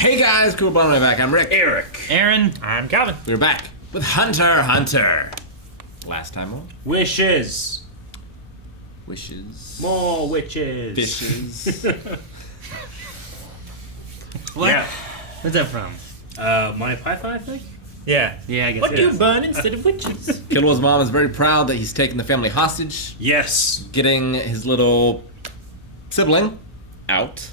Hey guys, cool bottom of my back. I'm Rick. Eric. Aaron. I'm Calvin. We're back with Hunter x Hunter. Last time on Wishes. More witches. Fishes. What? Yeah. What's that from? Monty Python, I think? Yeah, I guess. What do yeah. you burn instead of witches? Killua's mom is very proud that he's taken the family hostage, Yes. getting his little sibling out.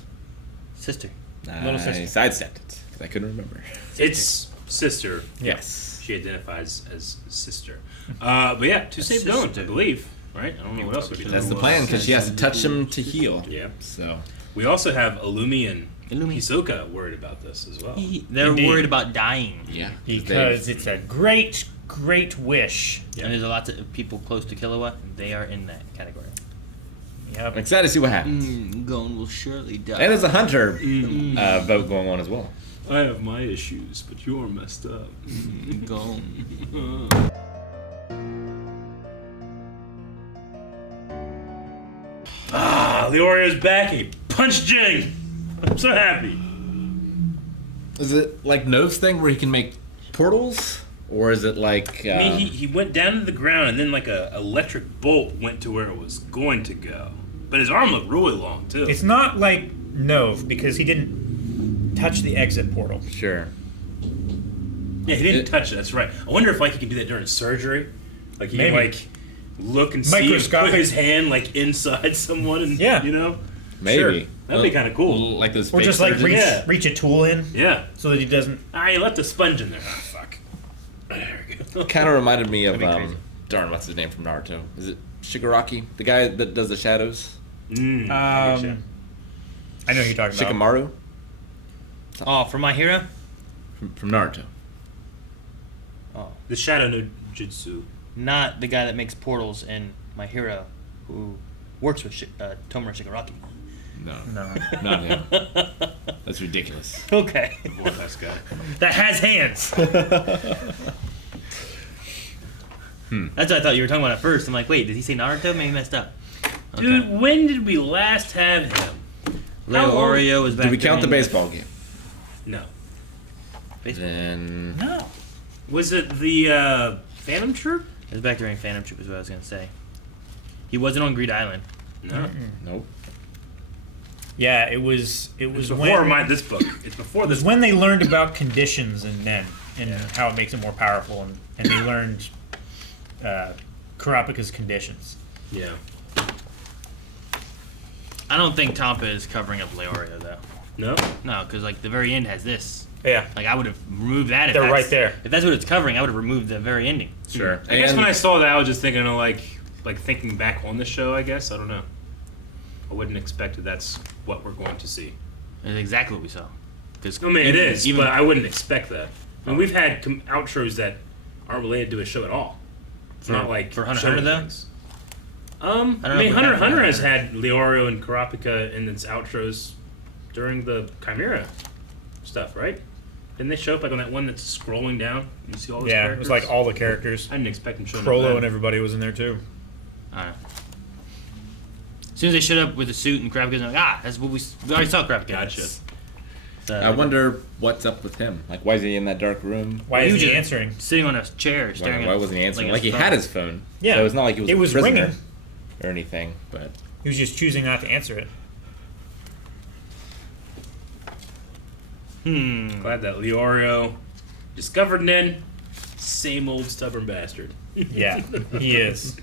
Sister. I sidestepped it because I couldn't remember. It's sister. Yes. She identifies as sister. But yeah, to save Dylan, I believe. Right? I don't know what else would be That's the plan because she has to touch him to heal. Yeah. So We also have Illumi and Illumi. Hisoka worried about this as well. They're Indeed. worried about dying. yeah, Because it's a great, great wish. Yeah. And there's a lot of people close to Killua. They are in that category. Yep. I'm excited to see what happens. Gon will surely die. And there's a Hunter vote going on as well. I have my issues, but you're messed up. Gon. Leorio's back. He punched Jing. I'm so happy. Is it like Nove's thing where he can make portals? Or is it like... I mean, he went down to the ground and then like a electric bolt went to where it was going to go. But his arm looked really long too. It's not like Nove because he didn't touch the exit portal. Sure. Yeah, he didn't touch it. That's right. I wonder if like he can do that during surgery. Like he can Maybe. like look and see and put Microscopic. his hand like inside someone and Yeah. you know. Maybe. Sure. That'd be kind of cool. Like those Or fake just like surgeons. reach, Yeah. reach a tool in Yeah. so that he doesn't. He left the sponge in there. Oh, fuck. There we go. Kind of reminded me of, That'd be crazy. darn, what's his name from Naruto? Is it Shigaraki? The guy that does the shadows? I getcha. I know who you're talking about. Shikamaru? Oh, for My Hero? From Naruto. Oh. The Shadow no Jutsu. Not the guy that makes portals in My Hero, who works with Tomura Shigaraki. No. No. Not him. That's ridiculous. Okay. Boy, nice guy. That has hands. That's what I thought you were talking about at first. I'm like, wait, did he say Naruto? Maybe he messed up. Okay. Dude, when did we last have him? Leorio was back. Did we count the during baseball game? No. baseball? Then... No. Was it the Phantom Troop? It was back during Phantom Troop is what I was going to say. He wasn't on Greed Island. No. Nope. Yeah, it was It's when before this book. It's before it was this. when they learned about conditions and how it makes it more powerful and they learned Kurapika's conditions. Yeah. I don't think Tampa is covering up Leorio, though. No? No, because, like, the very end has this. Yeah. Like, I would have removed that if They're that's, right there. If that's what it's covering, I would have removed the very ending. Sure. I guess when I saw that, I was just thinking of like thinking back on the show. I guess I don't know. I wouldn't expect that that's what we're going to see. It's exactly what we saw. Cause I mean, it is, even, but I wouldn't expect that. I mean, we've had outros that aren't related to a show at all. It's not like for Hunter x show Hunter, though? things. I don't know I mean, if we Hunter have x Hunter has Hunter. had Leorio and Kurapika in its outros during the Chimera stuff, right? Didn't they show up like on that one that's scrolling down? You see all those Yeah, it characters? was like all the characters. I didn't expect them showing up. Frollo then. and everybody was in there too. I don't know. As soon as they showed up with the suit and Kurapika's like, that's what we already saw Kurapika. Gotcha. So, I wonder what's up with him. Like, why is he in that dark room? Why He is was he just answering? Sitting on a chair, staring Why at wasn't he answering? Like, he phone. had his phone. Yeah. So it's not like he was It a was prisoner ringing. or anything, but... He was just choosing not to answer it. Glad that Leorio discovered Nin. Same old stubborn bastard. Yeah, he is.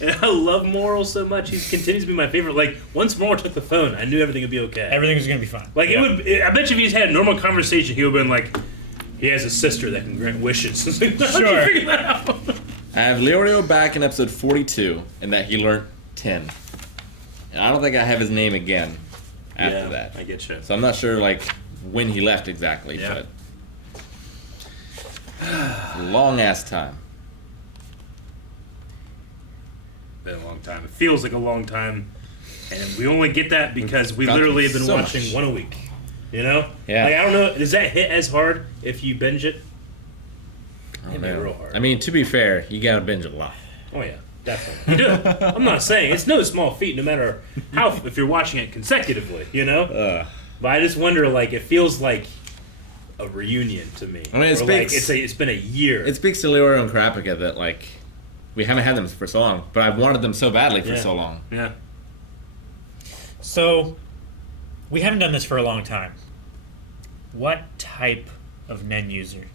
And I love Moral so much. He continues to be my favorite. Like, once Moral took the phone, I knew everything would be okay. Everything was gonna be fine. Like, Yeah. I bet you if he's had a normal conversation, he would have been like, he has a sister that can grant wishes. It's like, how did you Sure. figure that out? I have Leorio back in episode 42, and that he learned 10. And I don't think I have his name again after Yeah, that. I get you. So I'm not sure, like, when he left exactly, Yeah. but... long-ass time. Been a long time. It feels like a long time. And we only get that because we We've gone literally have through been so watching much. one a week. You know? Yeah. Like, I don't know. Does that hit as hard if you binge it? Oh, Hit me man. real hard. I mean, to be fair, you gotta binge a lot. Oh yeah, definitely. You do. I'm not saying it's no small feat, no matter how if you're watching it consecutively, you know. But I just wonder, like, it feels like a reunion to me. I mean, it Or, like, speaks- it's been a year. It speaks to Leorio and Karapika that like we haven't had them for so long, but I've wanted them so badly for Yeah. so long. Yeah. So, we haven't done this for a long time. What type of Nen user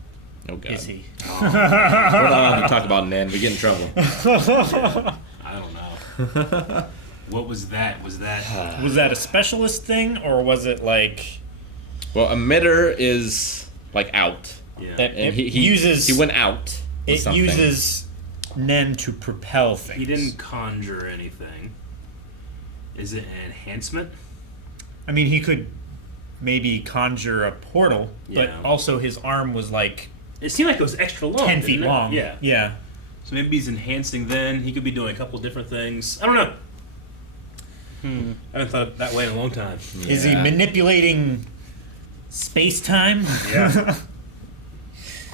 Oh god. is he? We're not allowed to talk about Nen. We get in trouble. I don't know. What was that? Was that Was that a specialist thing, or was it like Well, emitter is like out, yeah. that and it he uses? he went out. With It something. uses Nen to propel things. He didn't conjure anything. Is it an enhancement? I mean, he could maybe conjure a portal, but Yeah. also his arm was like It seemed like it was extra long. 10 feet didn't it? long. Yeah. Yeah. So maybe he's enhancing then. He could be doing a couple different things. I don't know. I haven't thought that way in a long time. Is he Yeah. manipulating space time? Yeah.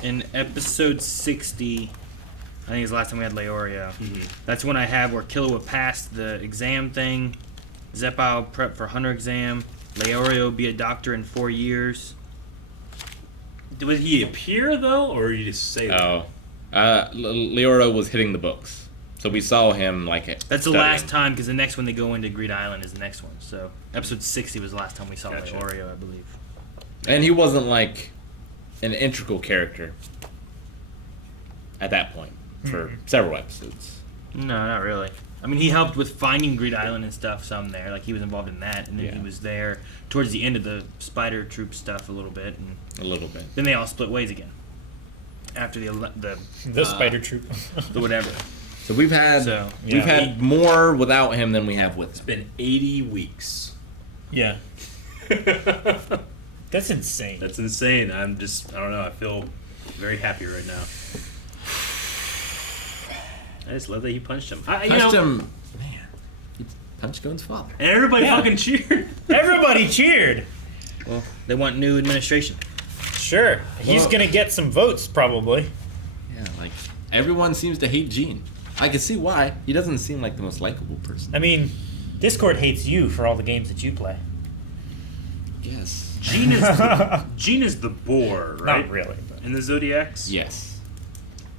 In episode 60, I think it's the last time we had Leorio. That's when I have where Killua passed the exam thing. Zeppo prep for Hunter exam. Leorio be a doctor in 4 years. Did he appear though, or you just say that? Oh, Leorio was hitting the books, so we saw him like it. That's the studying. last time, because the next one they go into Greed Island is the next one. So episode 60 was the last time we saw Gotcha. Leorio, I believe. And he wasn't like an integral character at that point for several episodes. No, not really. I mean, he helped with finding Greed Island and stuff some there. Like, he was involved in that. And then Yeah. he was there towards the end of the Spider Troop stuff a little bit. And A little bit. then they all split ways again. After the The spider troop. whatever. So we've had So, we've yeah. had more without him than we have with It's him. been 80 weeks. Yeah. That's insane. That's insane. I don't know. I feel very happy right now. I just love that he punched him. Punched him, man. He punched Goon's father. And everybody Yeah. fucking cheered. Everybody cheered. Well, they want new administration. Sure. He's Well- going to get some votes, probably. Yeah, like everyone seems to hate Gene. I can see why. He doesn't seem like the most likable person. I mean, Discord hates you for all the games that you play. Yes. Gene is the boar, right? Not really. But. In the Zodiacs? Yes.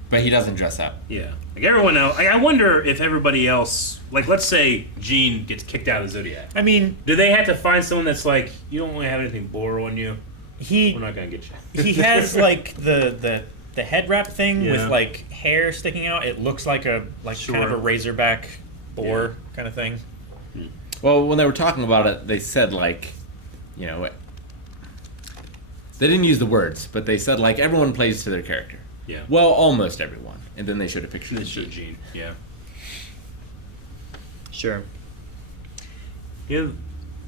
But he doesn't dress up. Yeah. Like everyone else. Like, I wonder if everybody else, like let's say Gene gets kicked out of the Zodiac. I mean, Do they have to find someone that's like, you don't really have anything boar on you? he We're not gonna get you. he has like the head wrap thing Yeah. with like hair sticking out. It looks like a kind of Sure. a razorback boar kind of thing. Well, when they were talking about it, they said like, you know, they didn't use the words, but they said like everyone plays to their character. Yeah. Well, almost everyone. And then they showed a picture They of showed Gene. Gene. Yeah. Sure. Yeah.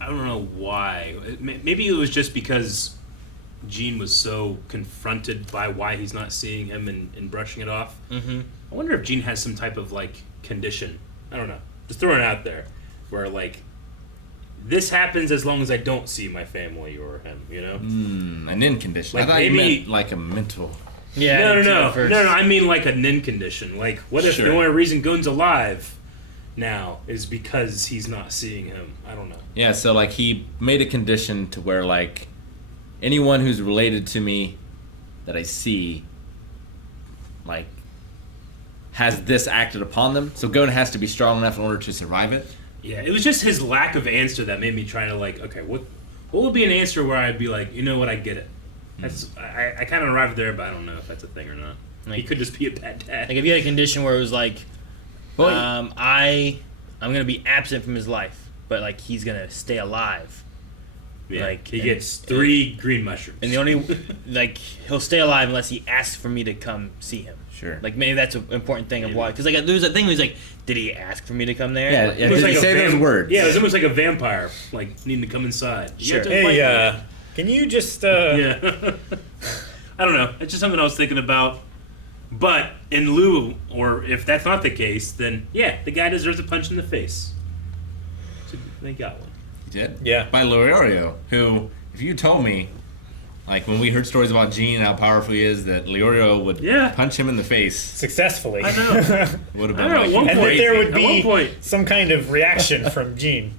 I don't know why. Maybe it was just because Gene was so confronted by why he's not seeing him and brushing it off. Mm-hmm. I wonder if Gene has some type of like condition. I don't know. Just throwing it out there, where like this happens as long as I don't see my family or him. You know? An in condition. Like I thought you maybe- meant like a mental. Yeah. No. it's the first- I mean like a nin condition. Like, what if Sure. the only reason Gun's alive now is because he's not seeing him? I don't know. Yeah, so like he made a condition to where like anyone who's related to me that I see like has this acted upon them. So Gon has to be strong enough in order to survive it. Yeah, it was just his lack of answer that made me try to like, okay, what would be an answer where I'd be like, you know what, I get it. That's I kind of arrived there, but I don't know if that's a thing or not. He Like- could just be a bad dad. Like, if you had a condition where it was like, Well, I'm gonna be absent from his life, but like he's gonna stay alive, yeah, like, he and- gets 3 green mushrooms. and the only like he'll stay alive unless he asks for me to come see him. Sure. Like, maybe that's an important thing of Maybe. why, because like there was a thing where he's like, did he ask for me to come there? Yeah, Like, yeah. It was Did he a say those words? Yeah, it was almost like a vampire, like needing to come inside. You Sure. have to invite Hey, me. can you just Yeah. I don't know. It's just something I was thinking about. But in lieu, or if that's not the case, then yeah, the guy deserves a punch in the face. So they got one. He did? Yeah. By Leorio, who, if you told me, like when we heard stories about Gene and how powerful he is, that Leorio would Yeah. punch him in the face, successfully? I know. would have I been don't know, like, one And that point- there would at one be point- some kind of reaction from Gene.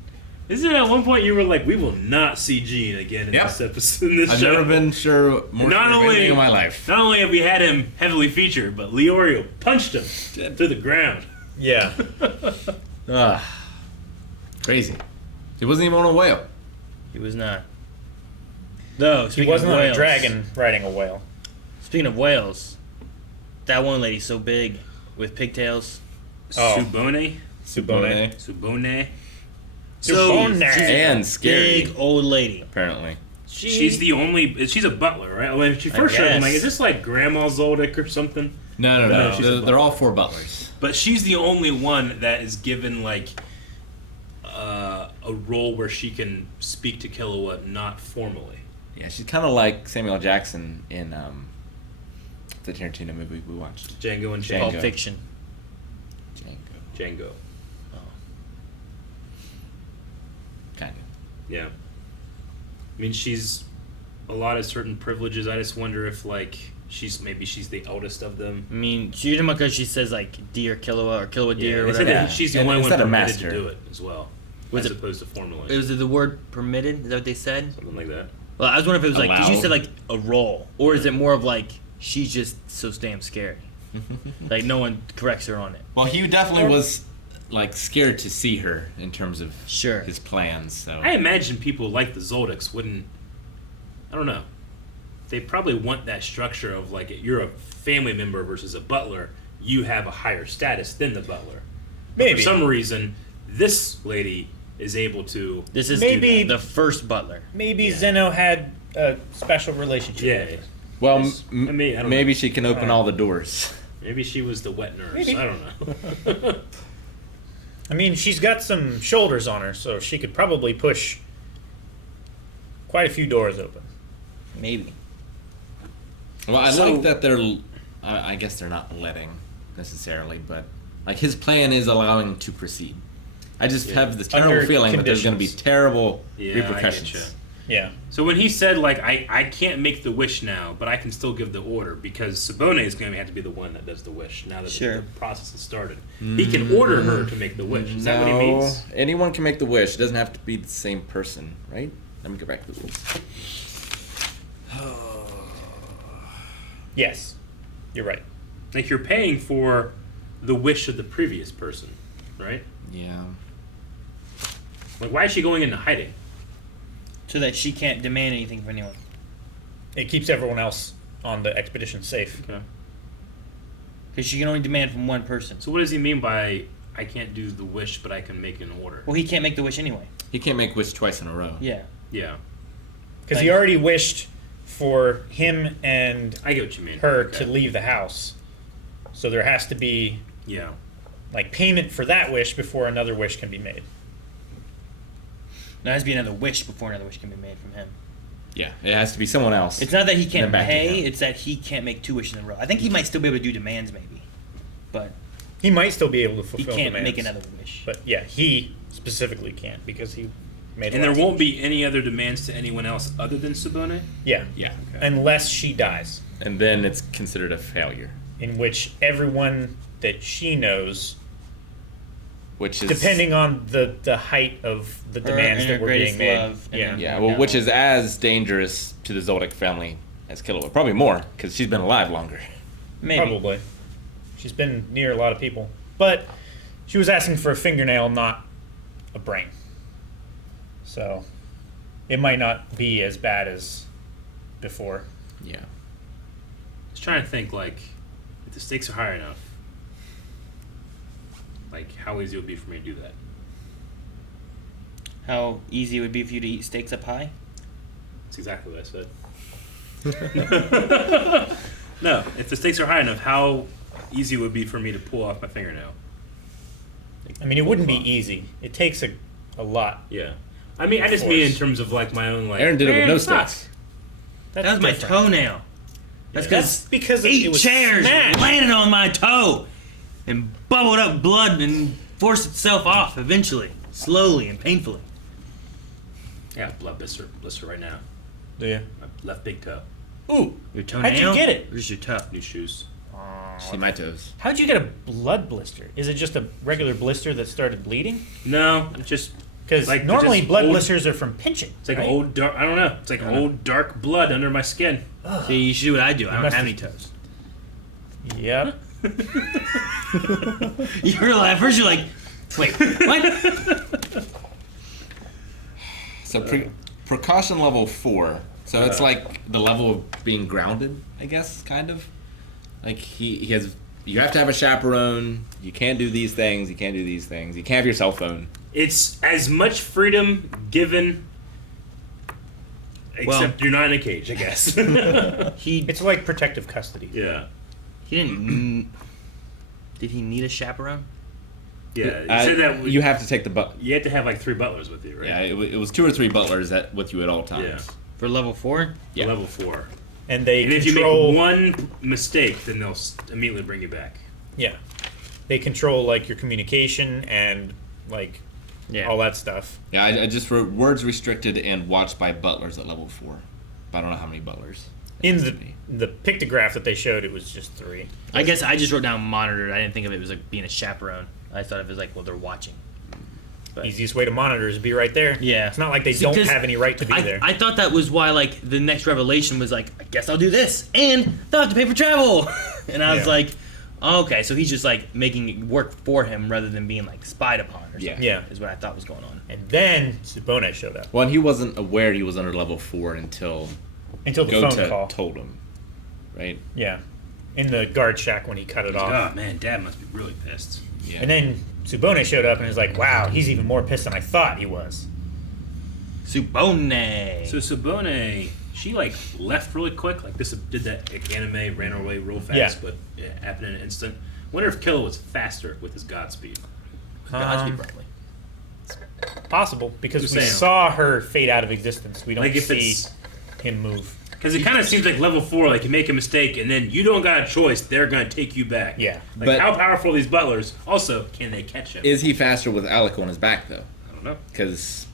Isn't it at one point you were like, we will not see Gene again in this episode? In this I've show. never been sure more Not sure of only- anything in my life. Not only have we had him heavily featured, but Leorio punched him to the ground. Yeah. Crazy. He wasn't even on a whale. He was not. Though, He speaking wasn't of on a whales, dragon riding a whale. Speaking of whales, that one lady's so big with pigtails. Oh. Subone? Subone. Subone? Subone. she's And scary, big old lady. apparently. She's the only... She's a butler, right? When she first showed up, I'm like, guess. is this like Grandma Zoldyck or something? No. No, she's a They're all 4 butlers. But she's the only one that is given, like, a role where she can speak to Killua not formally. Yeah, she's kind of like Samuel Jackson in the Tarantino movie we watched. Django and Pulp Django. Fiction. Django. Kind of. Yeah. I mean, she's a lot of certain privileges. I just wonder if, like, she's the eldest of them. I mean, she's talking about because she says, like, dear Killua or Killua dear or they said whatever. that she's the And only one instead of permitted master. to do it as well, Was as it- opposed to formally. Was it the word permitted? Is that what they said? Something like that. Well, I was wondering if it was like, because you Allowed. said, like, a role. Or is it more of, like, she's just so damn scary? Like, no one corrects her on it. Well, he definitely was like scared to see her in terms of Sure. his plans. So I imagine people like the Zoldicks wouldn't. I don't know. They probably want that structure of, like, you're a family member versus a butler. You have a higher status than the butler. But Maybe. for some reason, this lady is able to. This is Maybe- the first butler. Maybe Zeno had a special relationship. Yeah. with her. well, I mean, I don't maybe know. she can open all the doors. Maybe she was the wet nurse. Maybe. I don't know. I mean, she's got some shoulders on her, so she could probably push quite a few doors open. Maybe. Well, I So- like that they're. I guess they're not letting necessarily, but like his plan is allowing him to proceed. I just Yeah. have this terrible Under feeling that there's going to be conditions. terrible Yeah, I get repercussions. ya. Yeah. So when he said, like, I can't make the wish now, but I can still give the order because Sabone is going to have to be the one that does the wish now that Sure. the process has started. He can order her to make the wish. Is that what he means? Anyone can make the wish. It doesn't have to be the same person, right? Let me go back to the rules. Yes. You're right. Like, you're paying for the wish of the previous person, right? Yeah. Like, why is she going into hiding? So that she can't demand anything from anyone. It keeps everyone else on the expedition safe. Okay. Because she can only demand from one person. So what does he mean by I can't do the wish, but I can make an order? Well, he can't make the wish anyway. He can't make wish twice in a row. Yeah. Yeah, Because he already wished for him and I get what you mean. her Okay. to leave the house. So there has to be Yeah. like payment for that wish before another wish can be made. There has to be another wish before another wish can be made from him. Yeah. It has to be someone else. It's not that he can't Then back to pay, him. it's that he can't make 2 wishes in a row. I think he might still be able to do demands, maybe. But He might still be able to he fulfill can't demands, make another wish. But yeah, he specifically can't because he made. And the there last won't wish. be any other demands to anyone else other than Sabone? Yeah, Yeah. Okay. unless she dies, And then it's considered a failure, in which everyone that she knows, which is depending on the height of the Her demands and her that were greatest being made. love and Yeah, her- Yeah, well, which is as dangerous to the Zoldyck family as Killua. Probably more, because she's been alive longer. Maybe. probably. She's been near a lot of people, but she was asking for a fingernail, not a brain. So it might not be as bad as before. Yeah. I was trying to think, like, if the stakes are high enough, like, how easy it would be for me to do that. How easy it would be for you to eat steaks up high? That's exactly what I said. No, if the stakes are high enough, how easy it would be for me to pull off my fingernail? I mean, it wouldn't be easy. It takes a lot. Yeah. I mean, I just mean in terms of, like, my own, like... Aaron did it with no fuck. stakes. That's That was my different. toenail. That's That's because it 8 was chairs smashed. landed on my toe and bubbled up blood and forced itself off eventually, slowly and painfully. I got a blood blister right now. Do you? My left big toe. Ooh, Your toenail? how'd you get it? Or just your toe? New shoes. See my toes. How'd you get a blood blister? Is it just a regular blister that started bleeding? No, it just Because Like, normally just blood old- blisters are from pinching. It's like right? old dark. I don't know. It's like old dark blood under my skin. See, you should do what I do. I don't must have have- any toes. Yep. You were like, at first you're like, wait, what? So precaution level 4. So it's like the level of being grounded, I guess, kind of. Like he has. You have to have a chaperone. You can't do these things. You can't do these things. You can't have your cell phone. It's as much freedom given, except you're not in a cage, I guess. He It's like protective custody. Yeah. he didn't. Did he need a chaperone? Yeah. You said that you have to take the you had to have like 3 butlers with you, right? Yeah, it was 2 or 3 butlers with you at all times. Yeah. For level 4? Yeah. Level 4. And they And if you control. make one mistake, then they'll immediately bring you back. Yeah. They control like your communication and like Yeah. all that stuff. Yeah, I just wrote words restricted and watched by butlers at level 4. But I don't know how many butlers. In the pictograph that they showed, it was just 3. I guess I just wrote down monitored. I didn't think of it as like being a chaperone. I thought of it as like, well, they're watching. But Easiest way to monitor is be right there. Yeah. It's not like they See, don't 'cause have any right to be I, there. I thought that was why like the next revelation was like, I guess I'll do this, and they'll have to pay for travel. And I was Yeah. like, oh, okay, so he's just like making it work for him rather than being like spied upon or something. Yeah. Yeah. Is what I thought was going on. And then Tsubone showed up. Well, and he wasn't aware he was under level 4 until Until the phone Gota call. told him. Right? Yeah. In the guard shack when he cut it off. Oh man, Dad must be really pissed. Yeah. And then Tsubone showed up and was like, wow, he's even more pissed than I thought he was. Subone. So Sabone, she like left really quick. Like this did that like, anime, ran away real fast, Yeah. but it happened in an instant. Wonder if Killua was faster with his Godspeed. Godspeed, probably. Possible, because Just we saying. saw her fade out of existence. We don't Like if see it's him move. because it kind of seems like level 4, like you make a mistake and then you don't got a choice. They're gonna take you back. Yeah. Like But- how powerful are these butlers? Also, can they catch him? Is he faster with Alec on his back, though? I don't know. Because,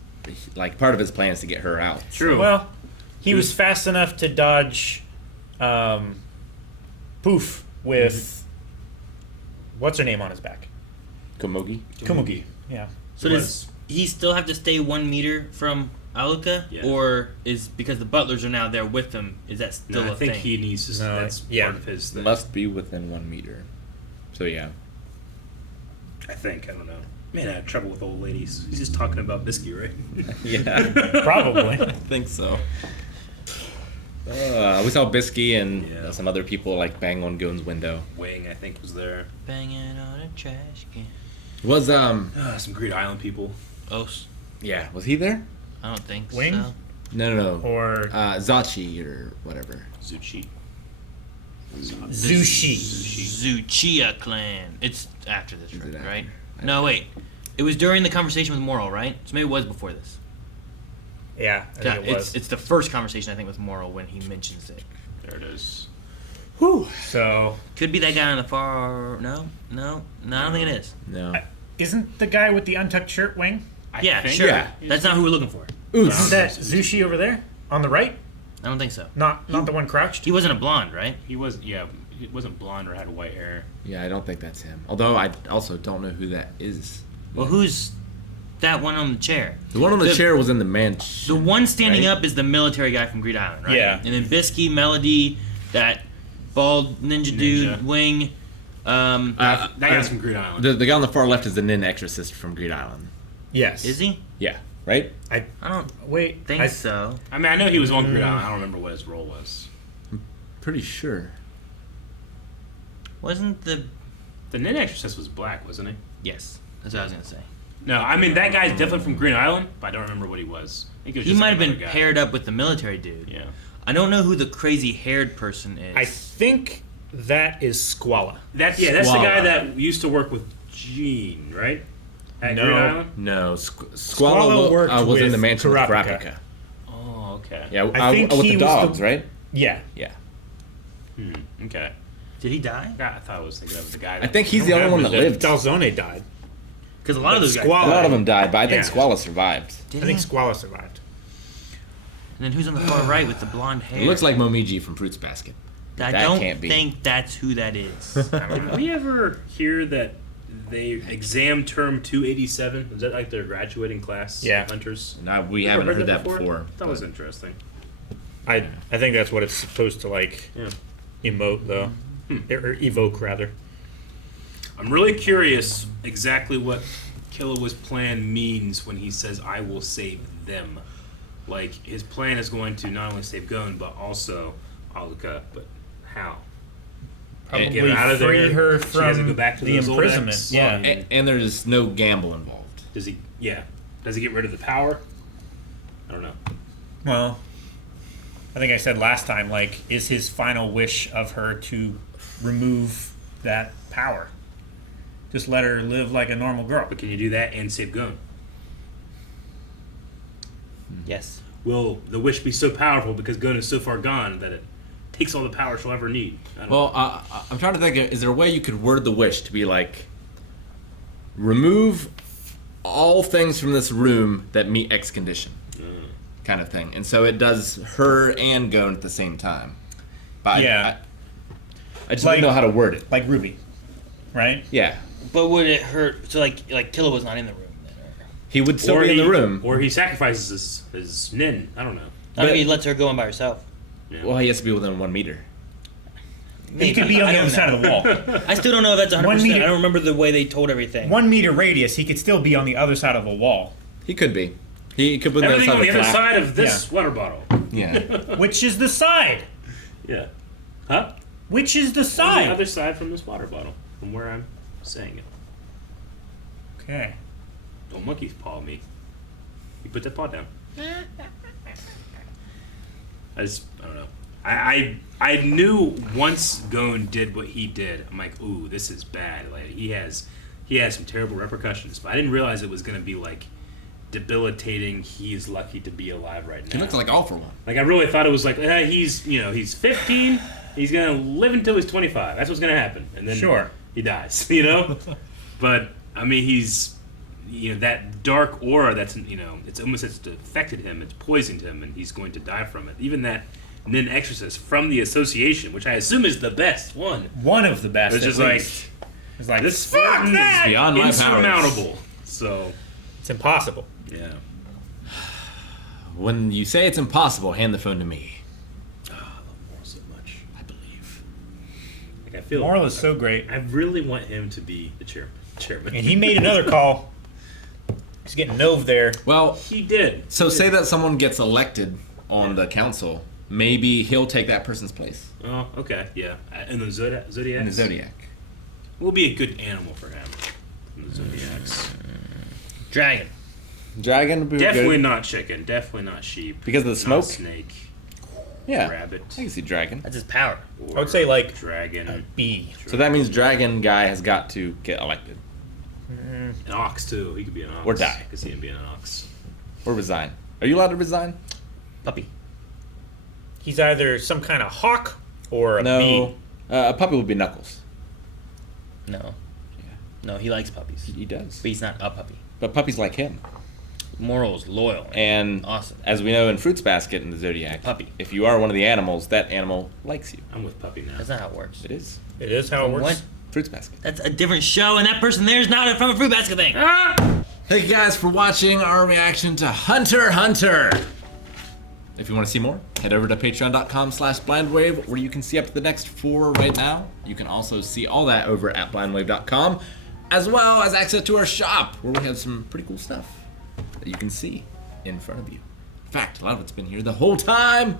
like, part of his plan is to get her out. True. Well, he was fast enough to dodge Poof with what's her name on his back? Komogi? Komugi. Yeah. So does he still have to stay 1 meter from Aluka, Yeah. or is because the butlers are now there with him? Is that still No, a I think thing? he needs to. No, That's yeah. part of his thing. Must be within 1 meter. So, yeah. I think. I don't know. Man, I have trouble with old ladies. He's just talking about Bisky, right? Yeah. Probably. I think so. We saw Bisky and Yeah. some other people, like, bang on Goon's window. Wing, I think, was there. Banging on a trash can. Was, Some Greed Island people. Os. yeah, was he there? I don't think Wing? so. No. Or Zachi or whatever. Zuchi. Zushi. Zuchiya clan. It's after this, Is it after? right? No, wait. It was during the conversation with Moral, right? So maybe it was before this. Yeah, I think it was. It's the first conversation I think with Moral when he mentions it. There it is. Whew. So, Could be that guy on the far. No, I don't think it is. No. isn't the guy with the untucked shirt Wing? I Yeah, think. isn't Yeah. That's not who we're looking for. Isn't that Zushi over there on the right? I don't think so. Not the one crouched. He wasn't a blonde, right? He wasn't. Yeah, he wasn't blonde or had white hair. Yeah, I don't think that's him. Although I also don't know who that is. Well, who's that one on the chair? The one on the The- chair was in the mansion. The one standing right? up is the military guy from Greed Island, right? Yeah. And then Bisky, Melody, that bald ninja dude, Ninja. Wing. That guy's from Greed Island. The guy on the far left is the Nin Exorcist from Greed Island. Yes. Is he? Yeah, right? I don't Wait. think I, so. I mean, I know he was on Greed Island. I don't remember what his role was. Pretty sure. Wasn't the? The Nin Exorcist was black, wasn't he? Yes, that's what I was gonna say. No, I mean that guy's definitely from Green Island, but I don't remember what he was. I think it was He just might have been another guy. paired up with the military dude. Yeah. I don't know who the crazy haired person is. I think that is Squalla. That's the Squall. guy that used to work with Gene, right? At No. Green Island. No, Squalla Squalla worked was in with the mansion with Kurapika. Kurapika. Oh, okay. Yeah, I think with he the was the- dogs, right? Yeah. Yeah. Okay. Did he die? Yeah, I thought I was thinking of the guy. I think he's the only one that lived. Dalzone died. Because a lot of those guys. Squall- A lot of them died, but I think Yeah. Squalla survived. Did I think he? Squalla survived. And then who's on the far right with the blonde hair? It looks like Momiji from Fruits Basket. I that don't can't be. think that's who that is. Did we ever hear that they exam term 287. Is that like their graduating class? Yeah. Hunters. No, we Ever haven't heard that before. That was interesting. I think that's what it's supposed to like Yeah. emote though, or evoke rather. I'm really curious exactly what Killua's plan means when he says, "I will save them." Like his plan is going to not only save Gon but also Alika. But how? Probably Get her out of free there. her She doesn't from go back to the those old imprisonment. ex. Yeah. And there's no gamble involved. Does he? Yeah. Does he get rid of the power? I don't know. Well, I think I said last time, like, is his final wish of her to remove that power? Just let her live like a normal girl. But can you do that and save Gon? Yes. Will the wish be so powerful because Gon is so far gone that it takes all the power she'll ever need? I don't know. Well, I'm trying to think. Is there a way you could word the wish to be like, remove all things from this room that meet X condition, kind of thing, and so it does her and Gon at the same time. But Yeah. I just Like- don't know how to word it. Like Ruby, right? Yeah, But would it hurt? So like Killua was not in the room then. Or, he would still be in the room. Or he sacrifices his Nin. I don't know. I mean, he lets her go in by herself. Yeah. Well, he has to be within 1 meter. He could be on I the don't other side of the wall. I still don't know if that's 100%. 1 meter- I don't remember the way they told everything. 1 meter radius, he could still be on the other side of a wall. He could be. He could be on the other Everything side on of the the other flap. side of this water bottle. Yeah. Which is the side? Yeah. Huh? Which is the On the side? other side from this water bottle, from where I'm saying it. Okay. Don't monkey's paw me. You put that paw down. I don't know. I knew once Gon did what he did, I'm like, ooh, this is bad. Like he has some terrible repercussions. But I didn't realize it was gonna be like debilitating. He's lucky to be alive right now. He looks like all for one. Like I really thought it was like he's 15. He's gonna live until he's 25. That's what's gonna happen, and then Sure. he dies. But I mean, he's that dark aura that's it's almost it's affected him. It's poisoned him, and he's going to die from it. Even that Nin Exorcist from the Association, which I assume is the best one. One of the best. It's at just like least. It's like this fuck fucking that! is beyond my powers. insurmountable. So It's impossible. yeah. When you say it's impossible, hand the phone to me. Oh, I love Moral so much. I believe. Like I feel. Moral is so great. I really want him to be the chairman. And he made another call. He's getting Nove there. Well, He did. so say that someone gets elected on the council. Maybe he'll take that person's place Oh, okay, yeah. In the Zodiac. in the Zodiac. Will be a good animal for him. In the Zodiacs. Dragon. Dragon would be Definitely good. not chicken. Definitely not sheep. Because of the not smoke? snake. Yeah, Rabbit. I can see dragon. That's his power. Or I would say, like, dragon. B. So that means dragon guy has got to get elected An ox too. He could be an ox. Or die. I could see him being an ox. or resign. Are you allowed to resign? Puppy. He's either some kind of hawk or a No. bee. A puppy would be Knuckles. No. No, he likes puppies. He does. But he's not a puppy. But puppies like him. Moral's loyal. And Awesome. as we know in Fruits Basket in the Zodiac, Puppy. if you are one of the animals, that animal likes you. I'm with puppy now. That's not how it works. It is. It is how it works. What? Fruits Basket. That's a different show, and that person there is not from a fruit basket thing. Thank you guys for watching our reaction to Hunter x Hunter. If you want to see more, head over to patreon.com/blindwave, where you can see up to the next 4 right now. You can also see all that over at blindwave.com, as well as access to our shop, where we have some pretty cool stuff that you can see in front of you. In fact, a lot of it's been here the whole time.